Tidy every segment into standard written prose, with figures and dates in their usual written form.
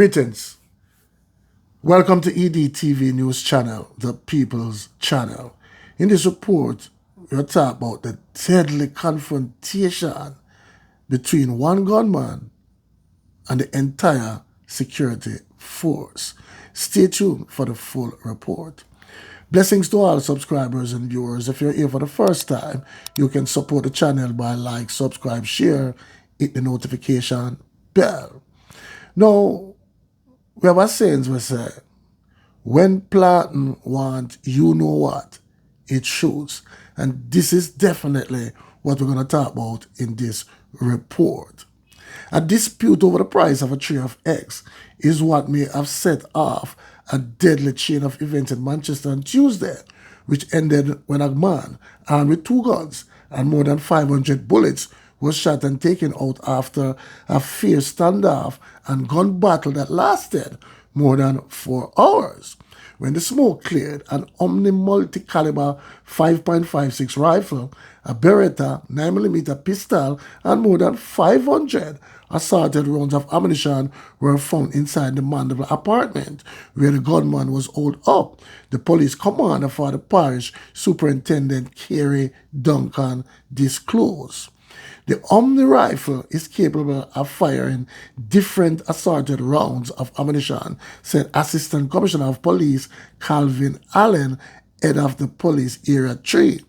Greetings. Welcome to EDTV News Channel, the People's Channel. In this report, we'll talk about the deadly confrontation between one gunman and the entire security force. Stay tuned for the full report. Blessings to all subscribers and viewers. If you're here for the first time, you can support the channel by like, subscribe, share, hit the notification bell. Now, we have a saying we say, when planting want you know what, it shoots. And this is definitely what we're going to talk about in this report. A dispute over the price of a tray of eggs is what may have set off a deadly chain of events in Manchester on Tuesday, which ended when a man armed with 2 guns and more than 500 bullets was shot and taken out after a fierce standoff and gun battle that lasted more than 4 hours. When the smoke cleared, an Omni multi-caliber 5.56 rifle, a Beretta 9mm pistol, and more than 500 assorted rounds of ammunition were found inside the Mandeville apartment, where the gunman was holed up. The police commander for the parish, Superintendent Kerry Duncan, disclosed. The Omni rifle is capable of firing different assorted rounds of ammunition, said Assistant Commissioner of Police Calvin Allen, head of the Police Area 3.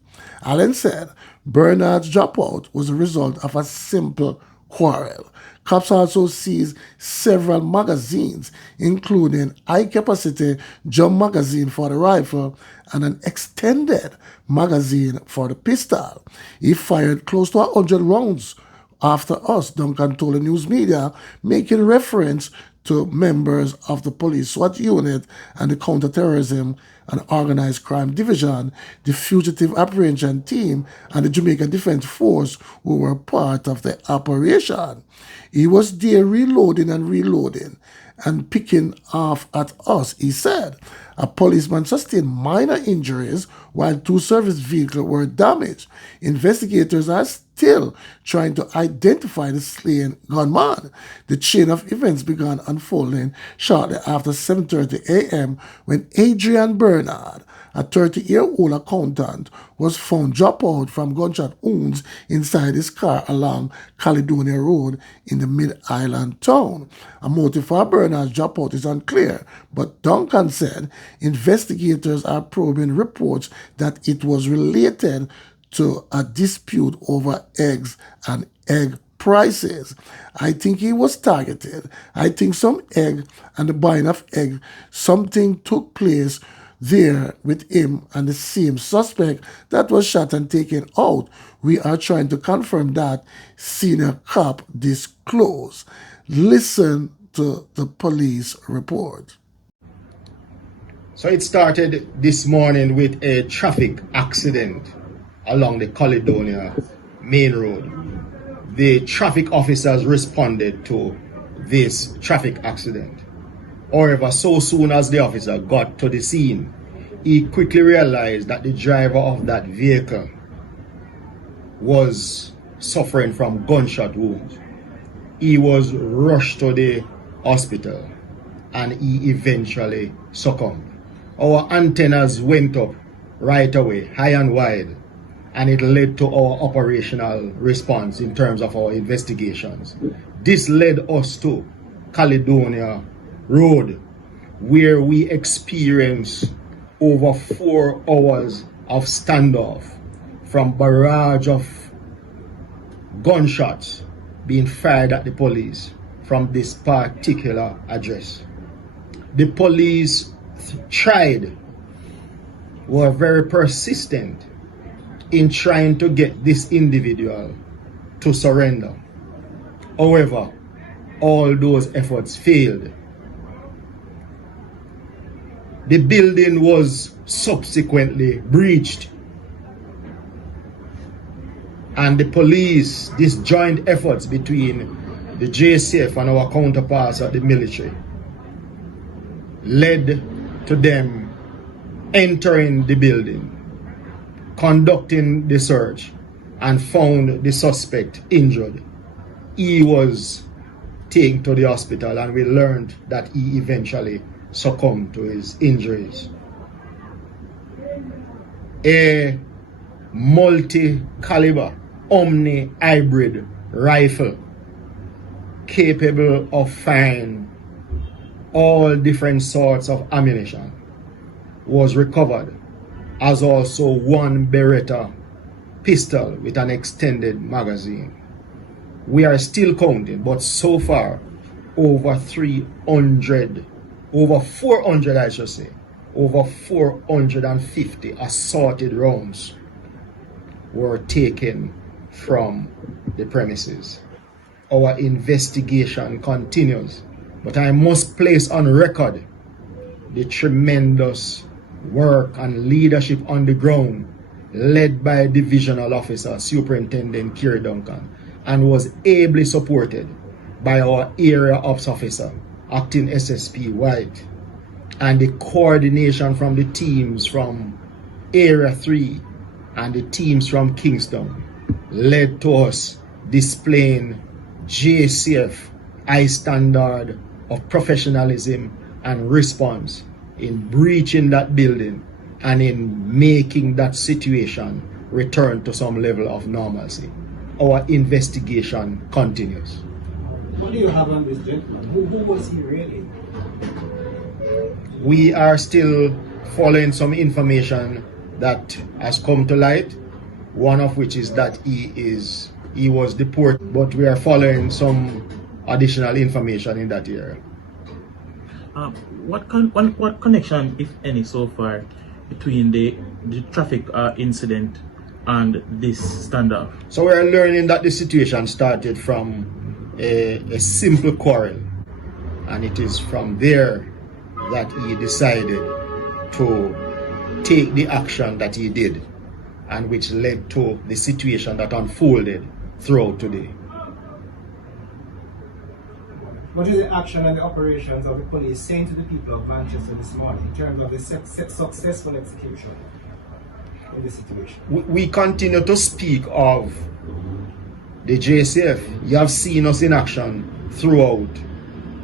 Allen said Bernard's dropout was a result of a simple quarrel. Cops also seized several magazines, including high-capacity jump magazine for the rifle and an extended magazine for the pistol. He fired close to 100 rounds after us, Duncan told the news media, making reference to members of the police SWAT unit and the counterterrorism and organized crime division, the fugitive apprehension team, and the Jamaica Defense Force who were part of the operation. He was there reloading and picking off at us, he said. A policeman sustained minor injuries while 2 service vehicles were damaged. Investigators are still trying to identify the slain gunman. The chain of events began unfolding shortly after 7:30 a.m. when Adrian Bernard, a 30-year-old accountant, was found dropped out from gunshot wounds inside his car along Caledonia Road in the Mid-Island town. A motive for Bernard's dropout is unclear, but Duncan said investigators are probing reports that it was related to a dispute over eggs and egg prices. I think he was targeted. I think some egg and the buying of egg, something took place there with him and the same suspect that was shot and taken out. We are trying to confirm that, senior cop disclosed. Listen to the police report. So it started this morning with a traffic accident along the Caledonia main road. The traffic officers responded to this traffic accident. However, so soon as the officer got to the scene, he quickly realized that the driver of that vehicle was suffering from gunshot wounds. He was rushed to the hospital and he eventually succumbed. Our antennas went up right away, high and wide, and it led to our operational response in terms of our investigations. This led us to Caledonia Road, where we experienced over 4 hours of standoff from barrage of gunshots being fired at the police from this particular address. The police were very persistent in trying to get this individual to surrender. However, all those efforts failed. The building was subsequently breached, and the police, these joint efforts between the JCF and our counterparts at the military, led to them entering the building, conducting the search, and found the suspect injured. He was taken to the hospital, and we learned that he eventually succumbed to his injuries. A multi-caliber omni-hybrid rifle capable of firing all different sorts of ammunition was recovered, as also one Beretta pistol with an extended magazine. We are still counting, but so far over 400 I should say, over 450 assorted rounds were taken from the premises. Our investigation continues, but I must place on record the tremendous work and leadership on the ground led by Divisional Officer Superintendent Kerry Duncan, and was ably supported by our Area Ops Officer, Acting SSP White, and the coordination from the teams from Area 3 and the teams from Kingston led to us displaying JCF high standard of professionalism and response in breaching that building and in making that situation return to some level of normalcy. Our investigation continues. What do you have on this gentleman? Who was he really? We are still following some information that has come to light, one of which is that he was deported, but we are following some additional information in that area. What connection, if any, so far between the traffic incident and this standoff? So we are learning that the situation started from a simple quarrel, and it is from there that he decided to take the action that he did, and which led to the situation that unfolded throughout today. What is the action and the operations of the police saying to the people of Manchester this morning in terms of the successful execution in this situation? We continue to speak of the JCF. You have seen us in action throughout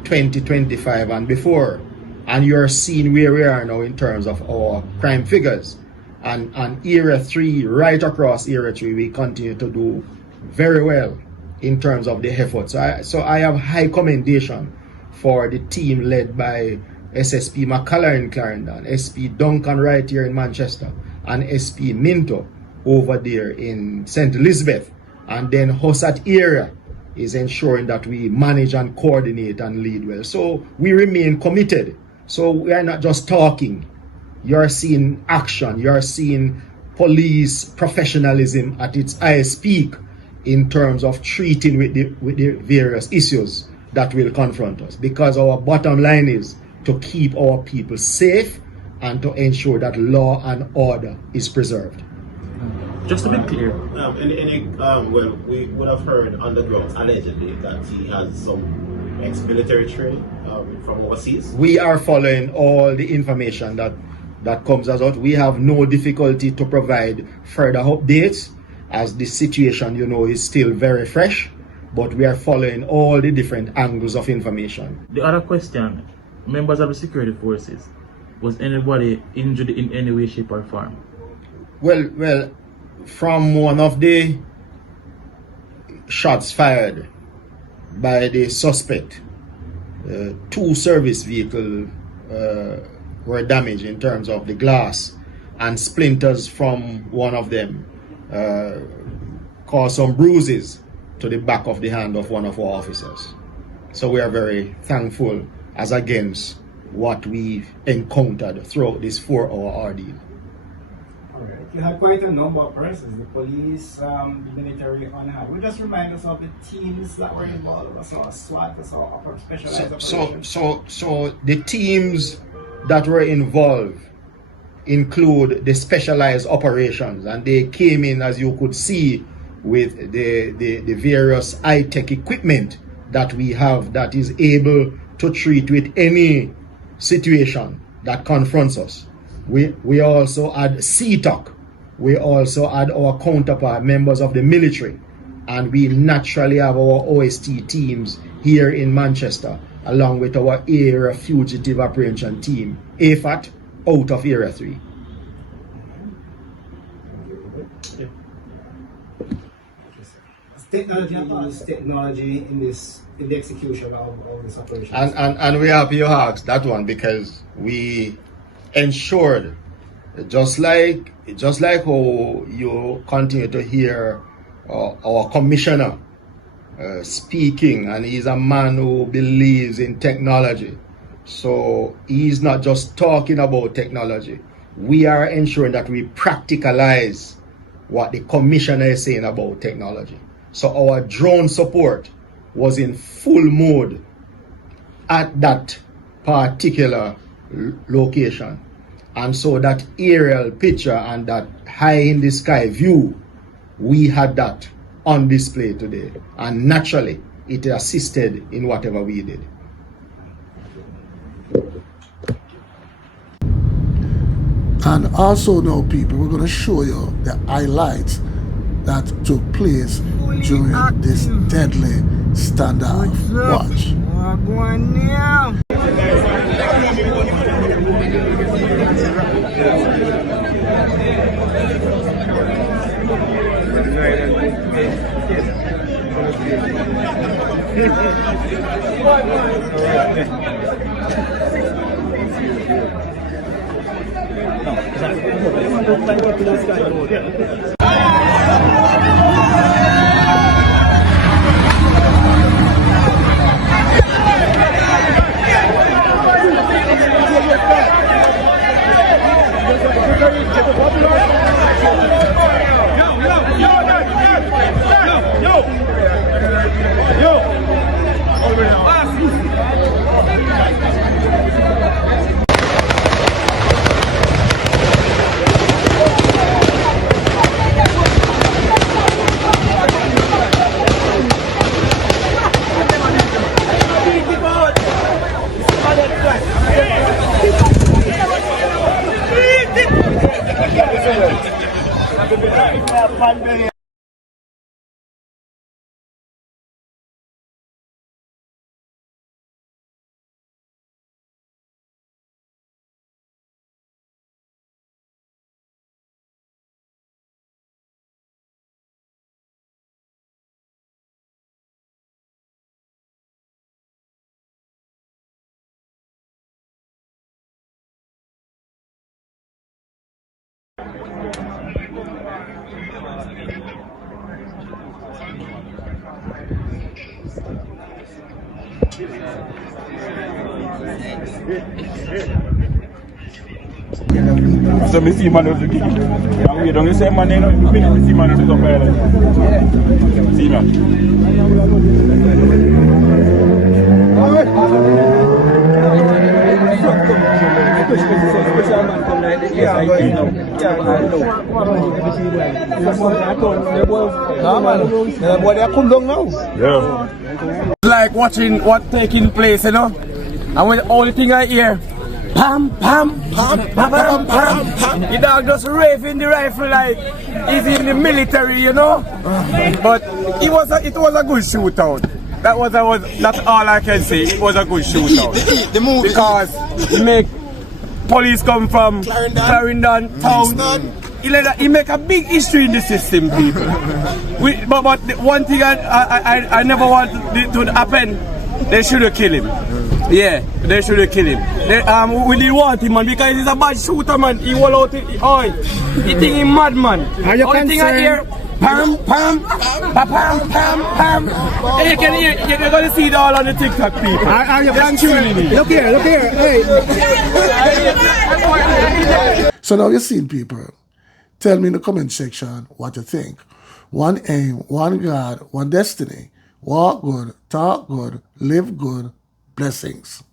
2025 and before, and you're seeing where we are now in terms of our crime figures. And Area 3, right across Area 3, we continue to do very well in terms of the efforts. So I have high commendation for the team led by SSP McCullough in Clarendon, SP Duncan right here in Manchester, and SP Minto over there in St. Elizabeth. And then Hussat area is ensuring that we manage and coordinate and lead well. So we remain committed. So we are not just talking. You're seeing action. You're seeing police professionalism at its highest peak in terms of treating with the various issues that will confront us. Because our bottom line is to keep our people safe and to ensure that law and order is preserved. Just to be clear. Well, we would have heard on the ground allegedly that he has some ex-military training from overseas. We are following all the information that comes as out. We have no difficulty to provide further updates, as the situation, is still very fresh, but we are following all the different angles of information. The other question, members of the security forces, was anybody injured in any way, shape or form? Well, from one of the shots fired by the suspect, 2 service vehicles were damaged in terms of the glass, and splinters from one of them caused some bruises to the back of the hand of one of our officers. So we are very thankful as against what we've encountered throughout this 4-hour ordeal. Alright, you had quite a number of persons, the police, military on hand. Will just remind us of the teams that were involved, so SWAT, so specialized operations. So the teams that were involved include the specialized operations, and they came in, as you could see, with the various high-tech equipment that we have that is able to treat with any situation that confronts us. We also add CTOC. We also add our counterpart members of the military, and we naturally have our OST teams here in Manchester, along with our area fugitive apprehension team, AFAT, out of Area 3. Technology in the execution of this operation. And we happy you asked that one, because we ensured, just like how you continue to hear our commissioner speaking, and he's a man who believes in technology. So he's not just talking about technology. We are ensuring that we practicalize what the commissioner is saying about technology. So our drone support was in full mode at that particular location. And so that aerial picture and that high in the sky view, we had that on display today. And naturally, it assisted in whatever we did. And also now, people, we're going to show you the highlights that took place during this deadly standoff. Watch. So me see man who's the king. We don't say man, you know, me see man who's the pilot. See man. Like watching what taking place, you know, and when the only thing I hear, pam pam pam pam pam pam pam. The dog just raving the rifle like he's in the military, you know. But it was a good shootout. That's all I can say. It was a good shootout because it make police come from Clarendon town. He make a big history in the system, people. But the one thing I never want to happen, they should have killed him. Yeah, they should have killed him. We didn't want him, man, because he's a bad shooter, man. He will out he think he mad, man. Are you only thing I hear, pam, pam, pam, pam, pam, pam. And you can hear, you're going to see it all on the TikTok, people. Are you concerned? Look here, hey. So now you've seen, people. Tell me in the comment section what you think. One aim, one God, one destiny. Walk good, talk good, live good. Blessings.